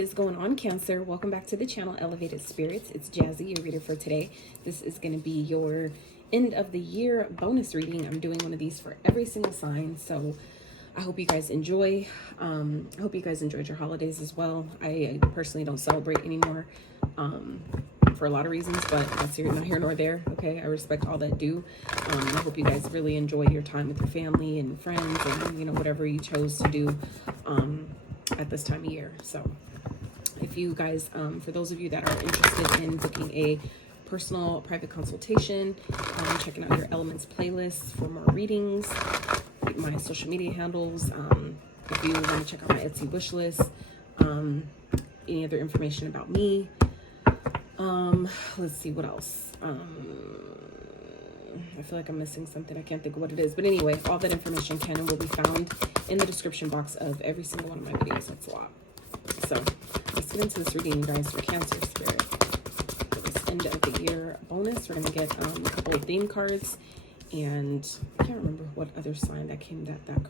is going on, Cancer? Welcome back to the channel, Elevated Spirits. It's Jazzy, your reader for today. This is going to be your end of the year bonus reading. I'm doing one of these for every single sign, so I hope you guys enjoy. I hope you guys enjoyed your holidays as well. I personally don't celebrate anymore for a lot of reasons, but that's not here nor there. Okay, I respect all that do. I hope you guys really enjoy your time with your family and friends, and whatever you chose to do at this time of year. So if you guys, for those of you that are interested in booking a personal private consultation, checking out your elements playlist for more readings, my social media handles, if you want to check out my Etsy wish list, any other information about me, let's see what else. I feel like I'm missing something. I can't think of what it is, but anyway, all that information can and will be found in the description box of every single one of my videos. That's a lot. So let's get into this reading, guys, for Cancer Spirit. For this end of the year bonus, we're gonna get a couple of theme cards, and I can't remember what other sign that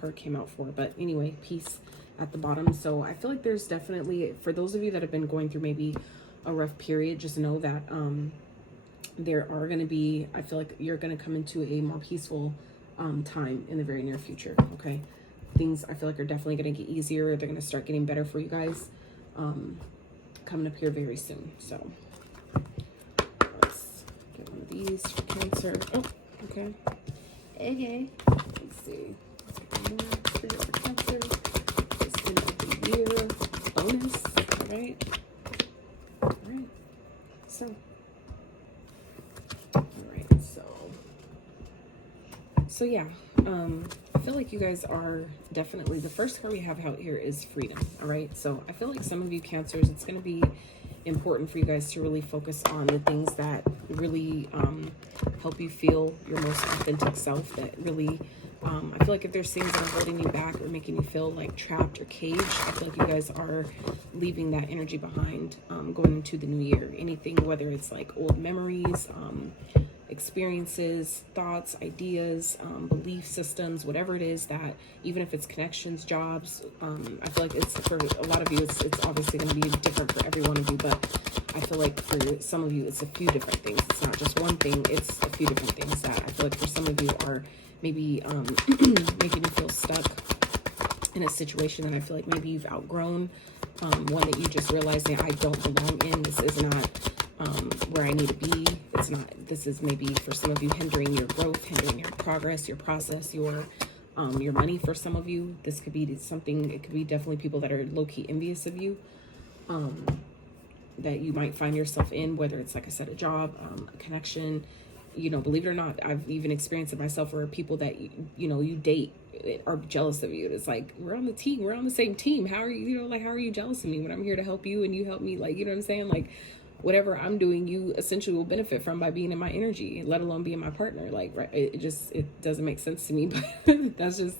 card came out for, but anyway, peace at the bottom. So I feel like there's definitely, for those of you that have been going through maybe a rough period, just know that there are going to be, I feel like you're going to come into a more peaceful time in the very near future. Okay, things I feel like are definitely going to get easier. They're going to start getting better for you guys coming up here very soon. So let's get one of these for Cancer. Oh, okay. Let's see. For Cancer, this end of the year bonus. All right. So yeah, I feel like you guys are definitely, the first card we have out here is freedom. All right, so I feel like some of you Cancers, it's going to be important for you guys to really focus on the things that really help you feel your most authentic self, that really I feel like if there's things that are holding you back or making you feel like trapped or caged, I feel like you guys are leaving that energy behind going into the new year. Anything, whether it's like old memories, experiences, thoughts, ideas, belief systems, whatever it is, that even if it's connections, jobs, I feel like it's, for a lot of you, it's obviously going to be different for every one of you, but I feel like for some of you, it's a few different things. It's not just one thing, it's a few different things that I feel like for some of you are maybe making you feel stuck in a situation that I feel like maybe you've outgrown, one that you just realize that I don't belong in. This is not where I need to be. It's not, this is maybe for some of you hindering your growth, hindering your progress, your process, your money. For some of you, this could be something, it could be definitely people that are low-key envious of you, that you might find yourself in, whether it's, like I said, a job, a connection. Believe it or not, I've even experienced it myself, where people that, you date are jealous of you. It's like, we're on the team, we're on the same team. How are you, how are you jealous of me when I'm here to help you and you help me? Like, you know what I'm saying? Like, whatever I'm doing, you essentially will benefit from by being in my energy, let alone being my partner. Like, right, it doesn't make sense to me, but that's just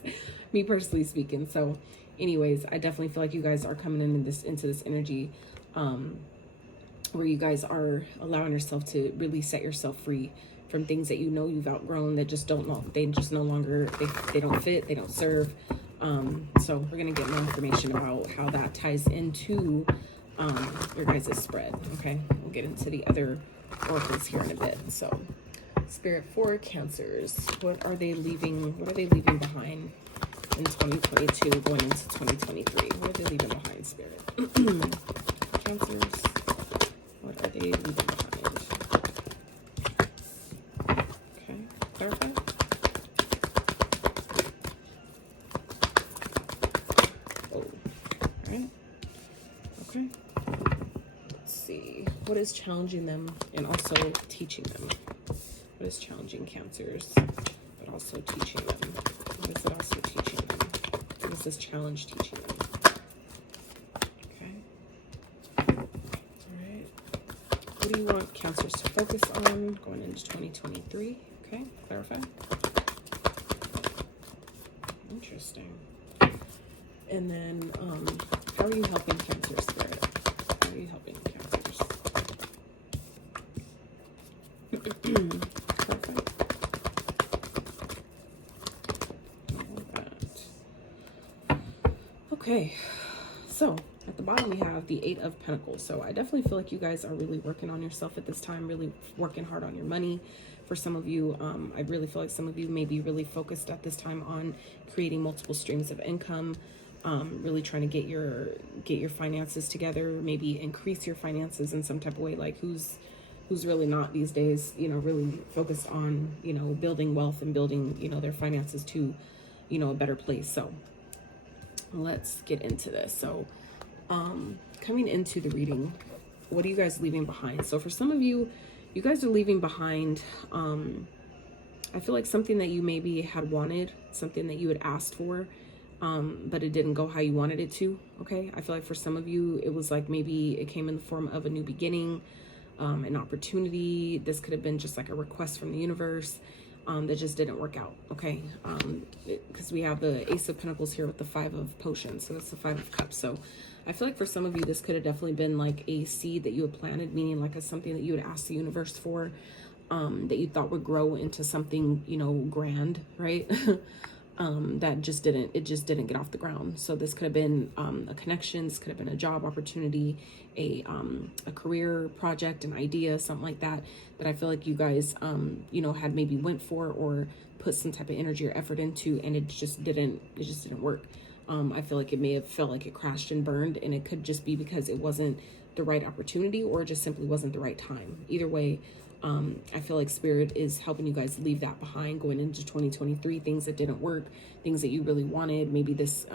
me personally speaking. So anyways, I definitely feel like you guys are coming into this energy, where you guys are allowing yourself to really set yourself free from things that you've outgrown, that just they just no longer, they don't fit, they don't serve. So we're gonna get more information about how that ties into your guys' spread. Okay, we'll get into the other oracles here in a bit. So Spirit for Cancers, what are they leaving behind in 2022 going into 2023? What are they leaving behind, Spirit? Cancers, what are they leaving behind? Okay, clarify. Oh, all right. Okay. What is challenging them and also teaching them? What is challenging Cancers, but also teaching them? What is it also teaching them? What is this challenge teaching them? Okay. All right. What do you want Cancers to focus on going into 2023? Okay, clarify. Interesting. And then, how are you helping Cancer, Spirit? How are you helping Cancers? Perfect. All right. Okay, so at the bottom we have the 8 of Pentacles. So I definitely feel like you guys are really working on yourself at this time, really working hard on your money. For some of you, I really feel like some of you may be really focused at this time on creating multiple streams of income, really trying to get your finances together, maybe increase your finances in some type of way. Like who's really not these days, you know, really focused on, you know, building wealth and building, you know, their finances to, you know, a better place. So let's get into this. So coming into the reading, what are you guys leaving behind? So for some of you, you guys are leaving behind, I feel like something that you maybe had wanted, something that you had asked for, but it didn't go how you wanted it to. Okay. I feel like for some of you, it was like maybe it came in the form of a new beginning, an opportunity. This could have been just like a request from the universe, that just didn't work out. Okay. Because we have the Ace of Pentacles here with the 5 of Potions. So that's the 5 of Cups. So I feel like for some of you, this could have definitely been like a seed that you had planted, meaning like something that you would ask the universe for, that you thought would grow into something, you know, grand, right? That just didn't get off the ground. So this could have been a connection, this could have been a job opportunity, a career project, an idea, something like that, that I feel like you guys, you know, had maybe went for or put some type of energy or effort into, and it just didn't work. I feel like it may have felt like it crashed and burned, and it could just be because it wasn't the right opportunity or just simply wasn't the right time. Either way, I feel like Spirit is helping you guys leave that behind going into 2023, things that didn't work, things that you really wanted. Maybe this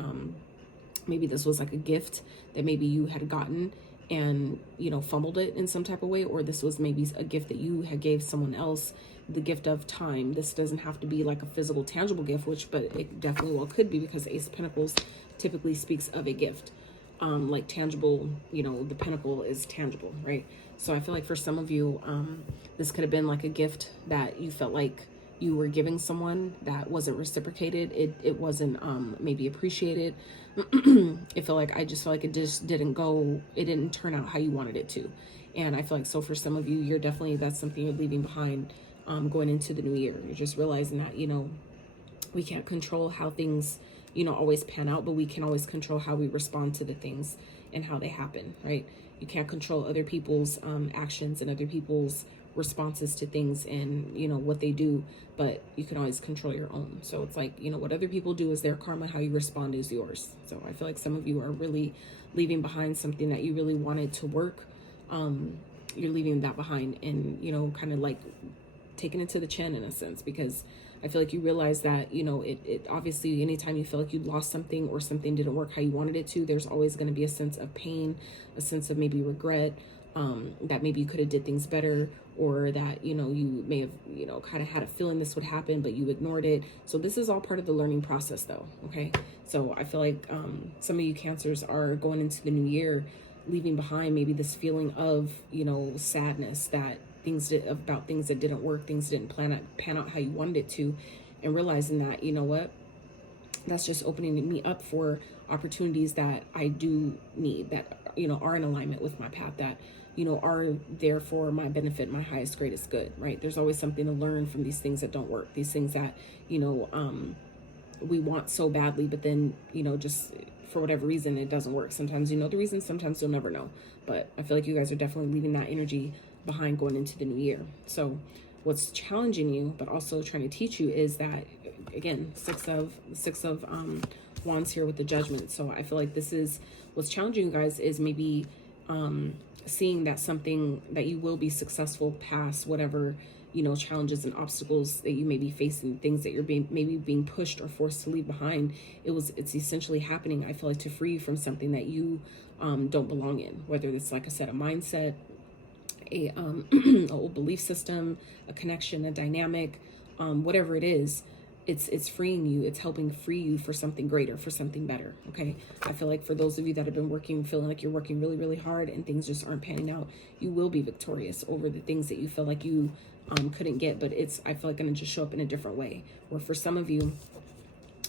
was like a gift that maybe you had gotten and, you know, fumbled it in some type of way, or this was maybe a gift that you had gave someone else, the gift of time. This doesn't have to be like a physical, tangible gift, but it definitely well could be, because Ace of Pentacles typically speaks of a gift. Like tangible, you know, the pentacle is tangible, right? So I feel like for some of you, this could have been like a gift that you felt like you were giving someone that wasn't reciprocated. It wasn't maybe appreciated. I just feel like it just didn't go, it didn't turn out how you wanted it to. And I feel like, so for some of you, that's something you're leaving behind, going into the new year. You're just realizing that, you know, we can't control how things, you know, always pan out, but we can always control how we respond to the things and how they happen, right? You can't control other people's actions and other people's responses to things and, you know, what they do, but you can always control your own. So it's like, you know, what other people do is their karma, how you respond is yours. So I feel like some of you are really leaving behind something that you really wanted to work. You're leaving that behind and, you know, kind of like taking it to the chin in a sense, because I feel like you realize that, you know, it obviously, anytime you feel like you lost something or something didn't work how you wanted it to, there's always going to be a sense of pain, a sense of maybe regret, that maybe you could have did things better, or that, you know, you may have, you know, kind of had a feeling this would happen, but you ignored it. So this is all part of the learning process though. Okay. So I feel like, some of you Cancers are going into the new year, leaving behind maybe this feeling of, you know, sadness that things that didn't work, things didn't pan out how you wanted it to, and realizing that, you know what, that's just opening me up for opportunities that I do need, that, you know, are in alignment with my path, that, you know, are there for my benefit, my highest, greatest good, right? There's always something to learn from these things that don't work, these things that, you know, we want so badly, but then, you know, just for whatever reason, it doesn't work. Sometimes you know the reason, sometimes you'll never know. But I feel like you guys are definitely leaving that energy behind going into the new year. So what's challenging you, but also trying to teach you, is that, again, six of wands here with the Judgment. So I feel like this is what's challenging you guys, is maybe seeing that something that you will be successful past whatever, you know, challenges and obstacles that you may be facing, things that you're being pushed or forced to leave behind. It's essentially happening, I feel like, to free you from something that you don't belong in, whether it's, like I said, a mindset, a old belief system, a connection, a dynamic, whatever it is. It's freeing you. It's helping free you for something greater, for something better. Okay. I feel like for those of you that have been feeling like you're working really, really hard and things just aren't panning out, you will be victorious over the things that you feel like you couldn't get, but I feel like going to just show up in a different way. Or for some of you,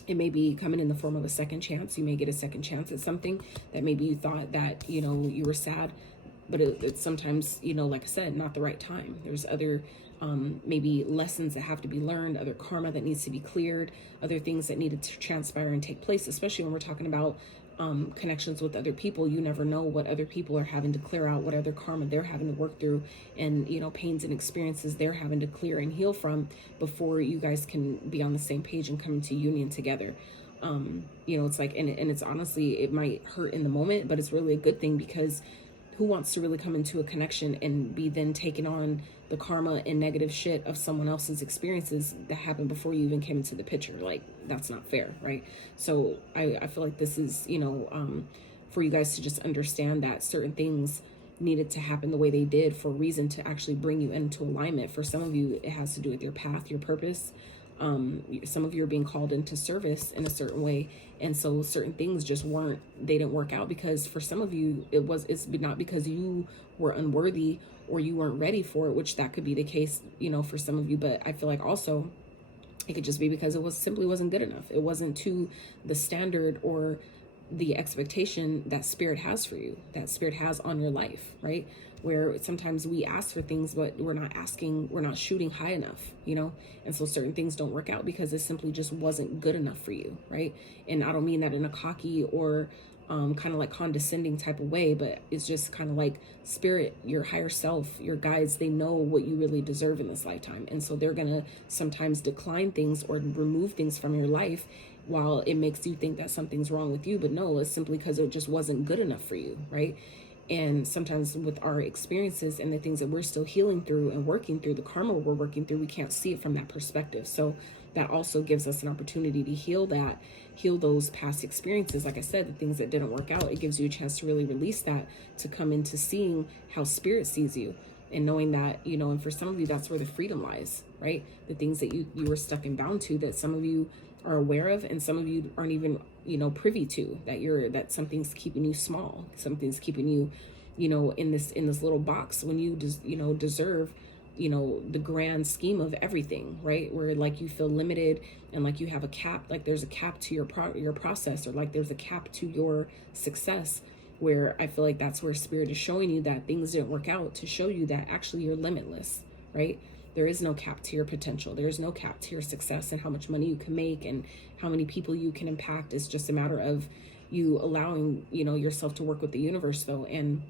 it may be coming in the form of a second chance. You may get a second chance at something that maybe you thought that, you know, you were sad, but it's sometimes, you know, like I said, not the right time. There's other maybe lessons that have to be learned, other karma that needs to be cleared, other things that needed to transpire and take place, especially when we're talking about connections with other people. You never know what other people are having to clear out, what other karma they're having to work through, and, you know, pains and experiences they're having to clear and heal from before you guys can be on the same page and come into union together. You know, it's like, and it's honestly, it might hurt in the moment, but it's really a good thing, because who wants to really come into a connection and be then taking on the karma and negative shit of someone else's experiences that happened before you even came into the picture? Like, that's not fair, right? So I feel like this is, you know, for you guys to just understand that certain things needed to happen the way they did for a reason, to actually bring you into alignment. For some of you, it has to do with your path, your purpose. Some of you are being called into service in a certain way, and so certain things just they didn't work out, because for some of you it's not because you were unworthy or you weren't ready for it, which that could be the case, you know, for some of you. But I feel like also it could just be because it simply wasn't good enough. It wasn't to the standard or the expectation that spirit has for you, that spirit has on your life, right? Where sometimes we ask for things, but we're not shooting high enough, you know? And so certain things don't work out because it simply just wasn't good enough for you, right? And I don't mean that in a cocky or kind of like condescending type of way, but it's just kind of like spirit, your higher self, your guides, they know what you really deserve in this lifetime. And so they're going to sometimes decline things or remove things from your life while it makes you think that something's wrong with you. But no, it's simply because it just wasn't good enough for you, right? And sometimes with our experiences and the things that we're still healing through and working through, the karma we're working through, we can't see it from that perspective. So that also gives us an opportunity to heal those past experiences. Like I said, the things that didn't work out, it gives you a chance to really release that, to come into seeing how spirit sees you and knowing that, you know, and for some of you, that's where the freedom lies, right? The things that you were stuck and bound to, that some of you are aware of and some of you aren't even, you know, privy to, that something's keeping you small, something's keeping you, you know, in this little box, when you deserve, you know, the grand scheme of everything, right? Where like you feel limited and like you have a cap, like there's a cap to your process, or like there's a cap to your success, where I feel like that's where spirit is showing you that things didn't work out, to show you that actually you're limitless, right? There is no cap to your potential. There is no cap to your success and how much money you can make and how many people you can impact. It's just a matter of you allowing, you know, yourself to work with the universe, though, and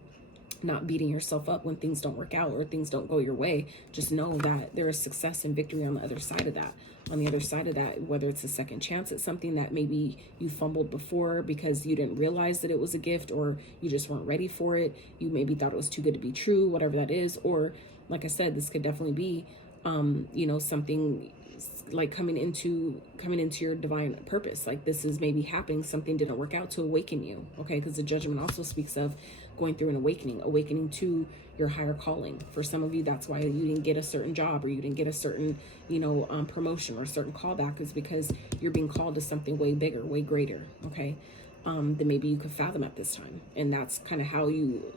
not beating yourself up when things don't work out or things don't go your way. Just know that there is success and victory on the other side of that. On the other side of that, whether it's a second chance at something that maybe you fumbled before because you didn't realize that it was a gift, or you just weren't ready for it. You maybe thought it was too good to be true, whatever that is. Or like I said, this could definitely be, you know, something like coming into your divine purpose. Like this is maybe happening, something didn't work out, to awaken you, okay? Because the judgment also speaks of going through an awakening to your higher calling. For some of you, that's why you didn't get a certain job, or you didn't get a certain, you know, promotion or a certain callback, is because you're being called to something way bigger, way greater, okay? Than maybe you could fathom at this time. And that's kind of how you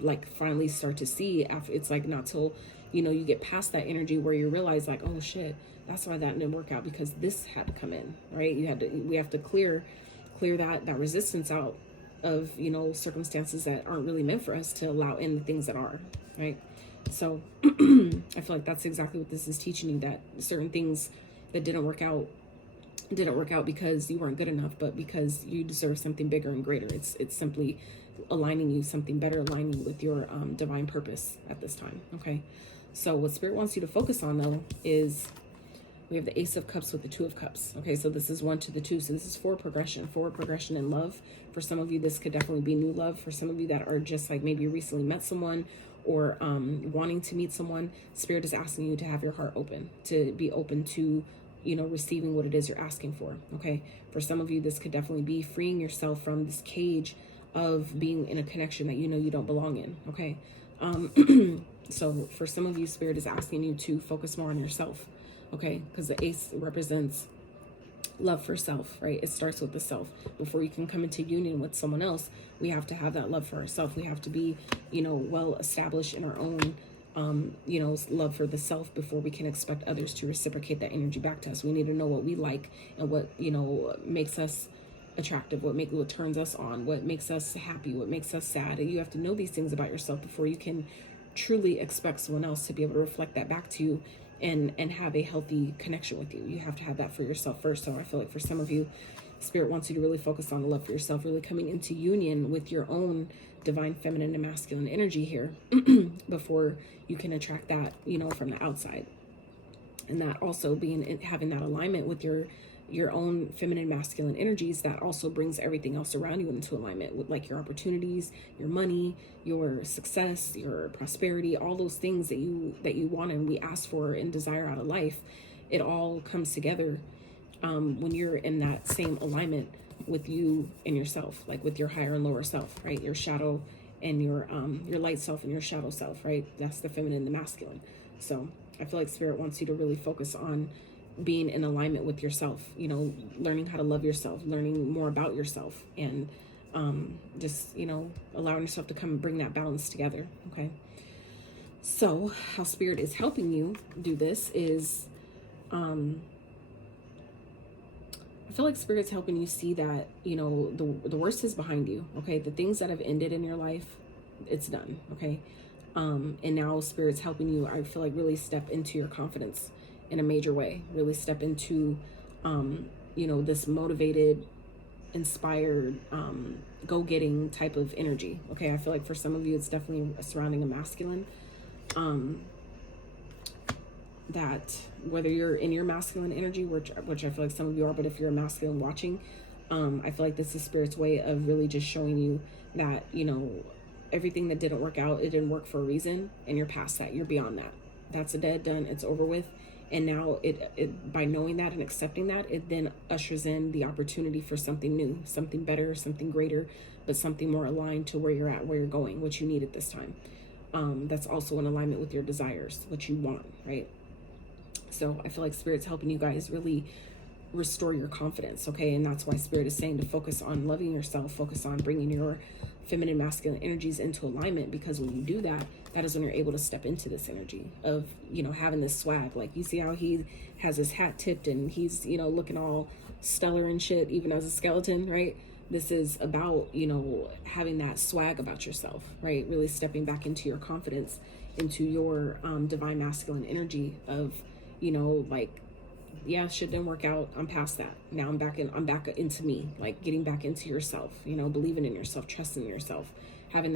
like finally start to see after. It's like not till, you know, you get past that energy where you realize like, oh shit, that's why that didn't work out, because this had to come in, right? We have to clear that resistance out of, you know, circumstances that aren't really meant for us, to allow in the things that are, right? So I feel like that's exactly what this is teaching you, that certain things that didn't work out because you weren't good enough, but because you deserve something bigger and greater. It's simply aligning you, something better, aligning you with your divine purpose at this time, okay? So what spirit wants you to focus on, though, is we have the Ace of Cups with the Two of Cups. Okay, so this is 1 to the 2. So this is forward progression in love. For some of you, this could definitely be new love. For some of you that are just like maybe recently met someone, or wanting to meet someone, spirit is asking you to have your heart open, to be open to, you know, receiving what it is you're asking for. Okay, for some of you, this could definitely be freeing yourself from this cage of being in a connection that you know you don't belong in. Okay, so for some of you, spirit is asking you to focus more on yourself. Okay, because the Ace represents love for self, right? It starts with the self. Before you can come into union with someone else, we have to have that love for ourselves. We have to be, you know, well established in our own, you know, love for the self before we can expect others to reciprocate that energy back to us. We need to know what we like and what, you know, makes us attractive, what turns us on, what makes us happy, what makes us sad. And you have to know these things about yourself before you can truly expect someone else to be able to reflect that back to you and have a healthy connection with you. You have to have that for yourself first. So I feel like for some of you, Spirit wants you to really focus on the love for yourself, really coming into union with your own divine feminine and masculine energy here before you can attract that, you know, from the outside. And that also having that alignment with your own feminine masculine energies, that also brings everything else around you into alignment with, like, your opportunities, your money, your success, your prosperity, all those things that you want and we ask for and desire out of life. It all comes together when you're in that same alignment with you and yourself, like with your higher and lower self, right? Your shadow and your light self and your shadow self, right? That's the feminine and the masculine. So I feel like Spirit wants you to really focus on being in alignment with yourself, you know, learning how to love yourself, learning more about yourself, and just, you know, allowing yourself to come and bring that balance together. Okay. So how Spirit is helping you do this is, I feel like Spirit's helping you see that, you know, the worst is behind you. Okay. The things that have ended in your life, it's done. Okay. And now Spirit's helping you, I feel like, really step into your confidence in a major way, really step into, you know, this motivated, inspired, go-getting type of energy. Okay. I feel like for some of you, it's definitely surrounding a masculine, that whether you're in your masculine energy, which I feel like some of you are, but if you're a masculine watching, I feel like this is Spirit's way of really just showing you that, you know, everything that didn't work out, it didn't work for a reason, and you're past that. You're beyond that. That's a dead done. It's over with. And now it by knowing that and accepting that, it then ushers in the opportunity for something new, something better, something greater, but something more aligned to where you're at, where you're going, what you need at this time. That's also in alignment with your desires, what you want, right? So I feel like Spirit's helping you guys really restore your confidence, okay? And that's why Spirit is saying to focus on loving yourself, focus on bringing your feminine, masculine energies into alignment, because when you do that, that is when you're able to step into this energy of, you know, having this swag. Like, you see how he has his hat tipped and he's, you know, looking all stellar and shit, even as a skeleton, right? This is about, you know, having that swag about yourself, right? Really stepping back into your confidence, into your divine masculine energy of, you know, like, yeah, shit didn't work out. I'm past that. Now I'm back into me, like getting back into yourself, you know, believing in yourself, trusting yourself, having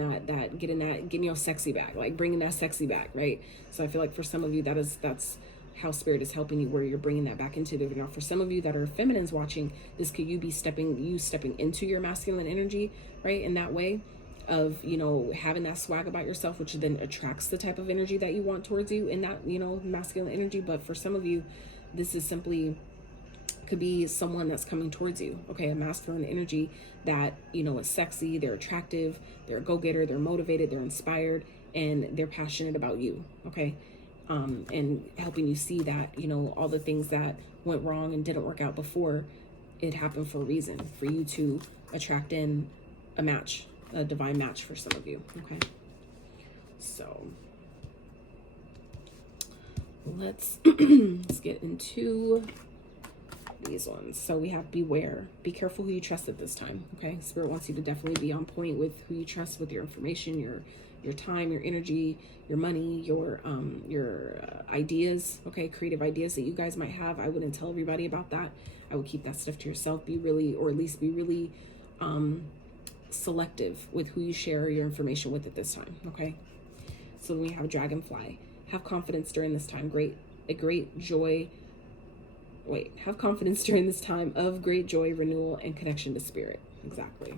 getting your sexy back, like bringing that sexy back, right? So I feel like for some of you, that's how Spirit is helping you, where you're bringing that back into the, now for some of you that are feminines watching, this could be stepping into your masculine energy, right? In that way of, you know, having that swag about yourself, which then attracts the type of energy that you want towards you in that, you know, masculine energy. But for some of you, this is simply could be someone that's coming towards you, okay? A masculine energy that, you know, is sexy, they're attractive, they're a go-getter, they're motivated, they're inspired, and they're passionate about you, okay? And helping you see that, you know, all the things that went wrong and didn't work out before, it happened for a reason, for you to attract in a match, a divine match for some of you, okay? So let's get into these ones. So we have beware, be careful who you trust at this time, okay? Spirit wants you to definitely be on point with who you trust with your information, your time, your energy, your money, your ideas, okay? Creative ideas that you guys might have. I wouldn't tell everybody about that. I would keep that stuff to yourself. Be really, or at least be really selective with who you share your information with at this time, okay? So then we have dragonfly. Have confidence during this time. Have confidence during this time of great joy, renewal, and connection to Spirit. Exactly.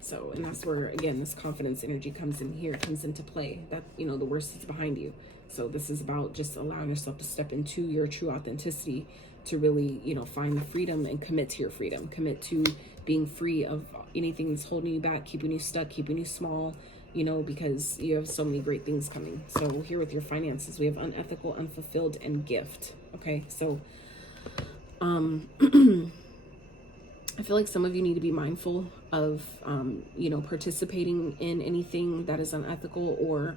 So, and that's where, again, this confidence energy comes in here, comes into play. That, you know, the worst is behind you. So this is about just allowing yourself to step into your true authenticity, to really, you know, find the freedom and commit to your freedom. Commit to being free of anything that's holding you back, keeping you stuck, keeping you small, you know, because you have so many great things coming. So here with your finances, we have unethical, unfulfilled, and gift. Okay, so I feel like some of you need to be mindful of, you know, participating in anything that is unethical, or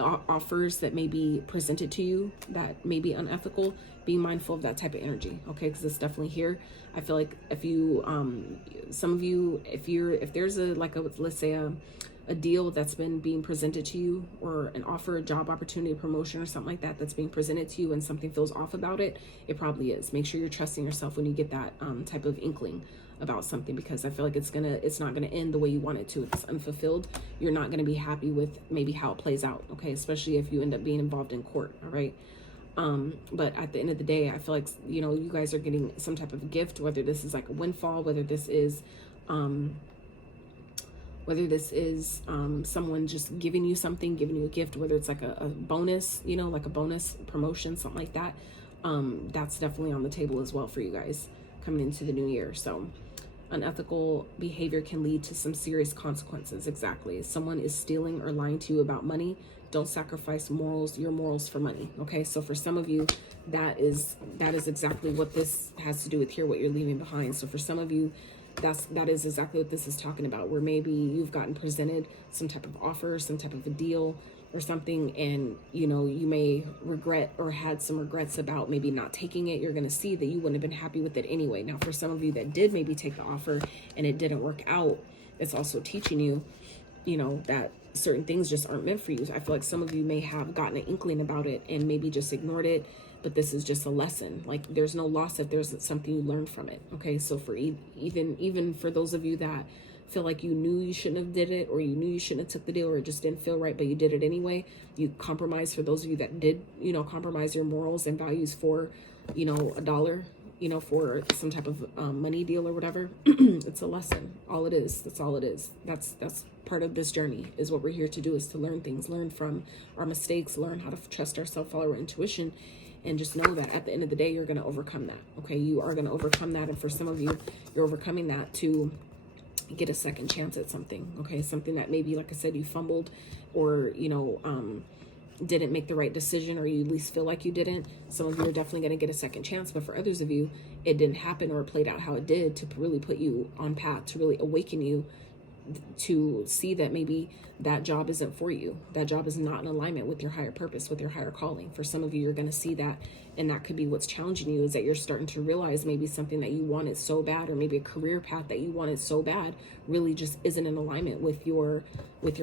offers that may be presented to you that may be unethical. Being mindful of that type of energy, okay? Because it's definitely here. I feel like if you, some of you, if there's a, like a, let's say a deal that's been being presented to you, or an offer, a job opportunity, promotion, or something like that that's being presented to you and something feels off about it, it probably is. Make sure you're trusting yourself when you get that type of inkling about something, because I feel like it's not gonna end the way you want it to. If it's unfulfilled, you're not gonna be happy with maybe how it plays out, okay? Especially if you end up being involved in court, all right? But at the end of the day, I feel like, you know, you guys are getting some type of gift, whether this is like a windfall, whether this is someone just giving you something, giving you a gift, whether it's like a bonus, you know, like a bonus promotion, something like that. That's definitely on the table as well for you guys coming into the new year. So unethical behavior can lead to some serious consequences. Exactly. Someone is stealing or lying to you about money. Don't sacrifice your morals for money. Okay. So for some of you, that is exactly what this has to do with here, what you're leaving behind. So for some of you, that is exactly what this is talking about, where maybe you've gotten presented some type of offer, some type of a deal or something, and you know, you may regret or had some regrets about maybe not taking it. You're going to see that you wouldn't have been happy with it anyway. Now for some of you that did maybe take the offer and it didn't work out, it's also teaching you, you know, that certain things just aren't meant for you. I feel like some of you may have gotten an inkling about it and maybe just ignored it, but this is just a lesson. Like, there's no loss if there's something you learned from it. Okay, so for even for those of you that feel like you knew you shouldn't have did it, or you knew you shouldn't have took the deal, or it just didn't feel right, but you did it anyway, you compromise. For those of you that did, you know, compromise your morals and values for, you know, a dollar, you know, for some type of money deal or whatever, it's a lesson. All it is. That's all it is. That's part of this journey, is what we're here to do, is to learn things, learn from our mistakes, learn how to trust ourselves, follow our intuition, and just know that at the end of the day, you're going to overcome that. Okay, you are going to overcome that. And for some of you, you're overcoming that to get a second chance at something. Okay, something that maybe, like I said, you fumbled, or, you know, didn't make the right decision, or you at least feel like you didn't. Some of you are definitely going to get a second chance, but for others of you, it didn't happen, or it played out how it did, to really put you on path, to really awaken you to see that maybe that job isn't for you. That job is not in alignment with your higher purpose, with your higher calling. For some of you, you're going to see that, and that could be what's challenging you, is that you're starting to realize maybe something that you wanted so bad, or maybe a career path that you wanted so bad, really just isn't in alignment with your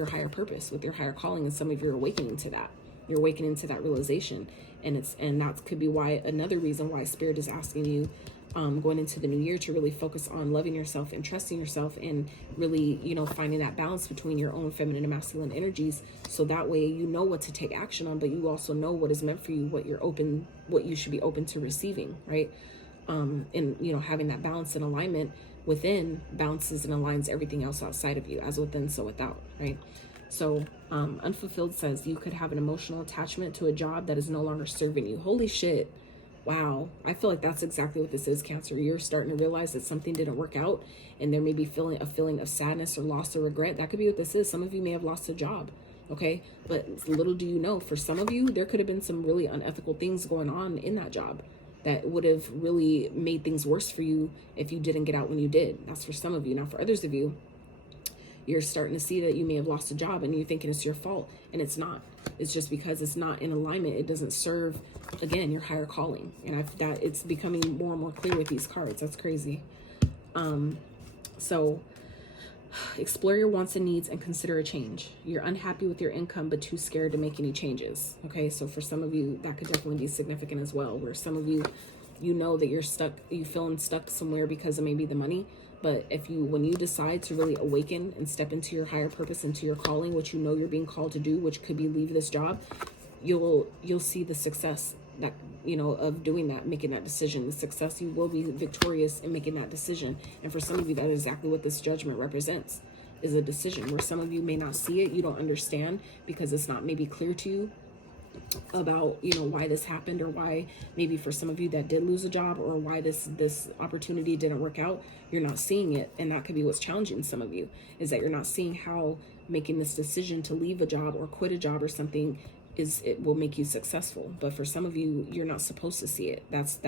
higher purpose, with your higher calling. And some of you are awakening to that. You're awakening to that realization, and that could be why, another reason why Spirit is asking you, going into the new year, to really focus on loving yourself and trusting yourself, and really, you know, finding that balance between your own feminine and masculine energies, so that way you know what to take action on, but you also know what is meant for you, what you should be open to receiving, right? And, you know, having that balance and alignment within balances and aligns everything else outside of you, as within, so without, right? So unfulfilled says you could have an emotional attachment to a job that is no longer serving you. Holy shit. Wow. I feel like that's exactly what this is, Cancer. You're starting to realize that something didn't work out, and there may be a feeling of sadness or loss or regret. That could be what this is. Some of you may have lost a job. Okay. But little do you know, for some of you, there could have been some really unethical things going on in that job that would have really made things worse for you if you didn't get out when you did. That's for some of you. Now, for others of you, you're starting to see that you may have lost a job, and you're thinking it's your fault, and it's not. It's just because it's not in alignment. It doesn't serve, again, your higher calling. And that it's becoming more and more clear with these cards. That's crazy. So explore your wants and needs and consider a change. You're unhappy with your income, but too scared to make any changes. Okay, so for some of you, that could definitely be significant as well, where some of you, you know that you're stuck, you feeling stuck somewhere because of maybe the money. But when you decide to really awaken and step into your higher purpose, into your calling, what you know you're being called to do, which could be leave this job, you'll see the success that, you know, of doing that, making that decision. The success, you will be victorious in making that decision. And for some of you, that is exactly what this judgment represents, is a decision where some of you may not see it, you don't understand, because it's not maybe clear to you about, you know, why this happened, or why maybe for some of you that did lose a job, or why this opportunity didn't work out. You're not seeing it, and that could be what's challenging some of you, is that you're not seeing how making this decision to leave a job or quit a job or something it will make you successful. But for some of you, you're not supposed to see it. That's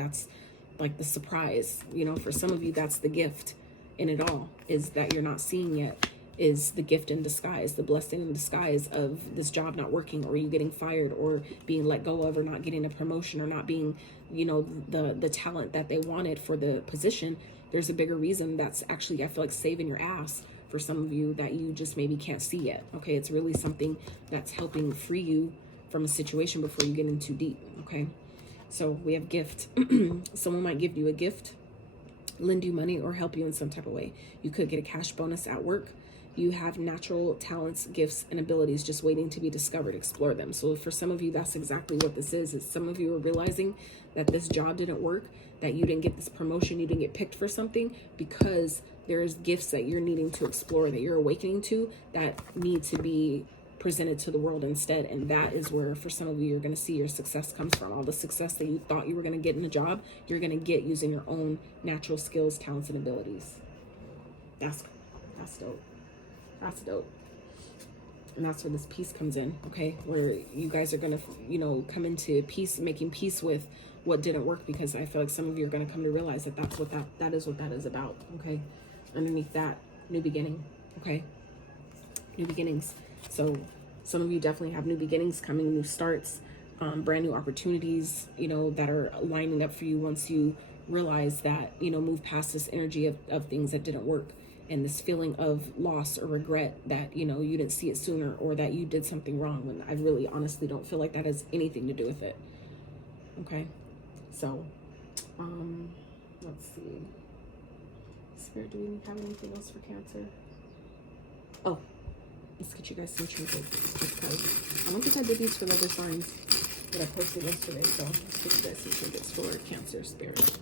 like the surprise, you know. For some of you, that's the gift in it all, is that you're not seeing yet, is the gift in disguise, the blessing in disguise of this job not working, or you getting fired, or being let go of, or not getting a promotion, or not being, you know, the talent that they wanted for the position. There's a bigger reason that's actually, I feel like, saving your ass for some of you that you just maybe can't see yet. Okay, it's really something that's helping free you from a situation before you get in too deep. Okay, so we have gift. Someone might give you a gift, lend you money, or help you in some type of way. You could get a cash bonus at work. You have natural talents, gifts, and abilities just waiting to be discovered. Explore them. So for some of you, that's exactly what this is. Some of you are realizing that this job didn't work, that you didn't get this promotion, you didn't get picked for something because there's gifts that you're needing to explore, that you're awakening to, that need to be presented to the world instead. And that is where, for some of you, you're going to see your success comes from. All the success that you thought you were going to get in a job, you're going to get using your own natural skills, talents, and abilities. That's dope. That's dope. And that's where this peace comes in, okay? Where you guys are going to, you know, come into peace, making peace with what didn't work, because I feel like some of you are going to come to realize that that's what that is about, okay? Underneath that, new beginning, okay? New beginnings. So some of you definitely have new beginnings coming, new starts, brand new opportunities, you know, that are lining up for you once you realize that, you know, move past this energy of things that didn't work. And this feeling of loss or regret that, you know, you didn't see it sooner, or that you did something wrong, when I really honestly don't feel like that has anything to do with it. Okay. So, let's see. Spirit, do we have anything else for Cancer? Oh, let's get you guys some trinkets, because I don't think I did these for the other signs that I posted yesterday. So let's get you guys some trinkets for Cancer Spirit.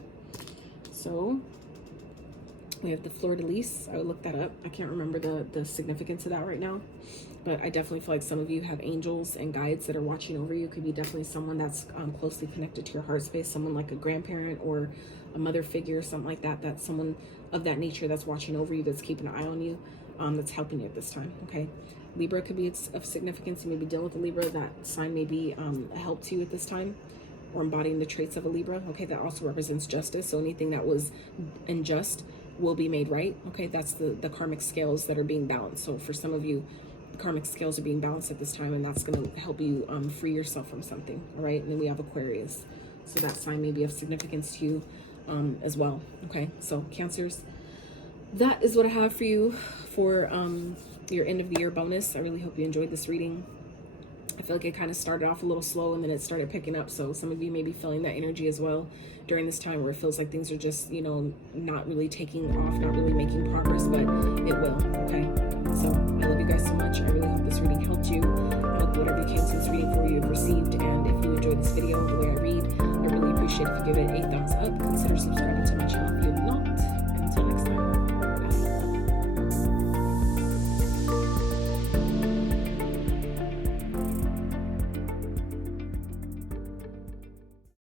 So we have the fleur-de-lis. I would look that up. I can't remember the significance of that right now, but I definitely feel like some of you have angels and guides that are watching over you. It could be definitely someone that's closely connected to your heart space, someone like a grandparent or a mother figure, something like that. That's someone of that nature that's watching over you, that's keeping an eye on you, that's helping you at this time, okay? Libra could be of significance. You may be dealing with a Libra. That sign may be a help to you at this time, or embodying the traits of a Libra, okay? That also represents justice. So anything that was unjust will be made right, okay? That's the karmic scales that are being balanced. So for some of you, the karmic scales are being balanced at this time, and that's going to help you free yourself from something, all right? And then we have Aquarius. So that sign may be of significance to you as well, okay? So Cancers, that is what I have for you for your end of the year bonus. I really hope you enjoyed this reading. I feel like it kind of started off a little slow and then it started picking up. So some of you may be feeling that energy as well during this time, where it feels like things are just, you know, not really taking off, not really making progress, but it will, okay? So I love you guys so much. I really hope this reading helped you. I hope whatever came to this reading for you have received. And if you enjoyed this video, the way I read, I really appreciate if you give it a thumbs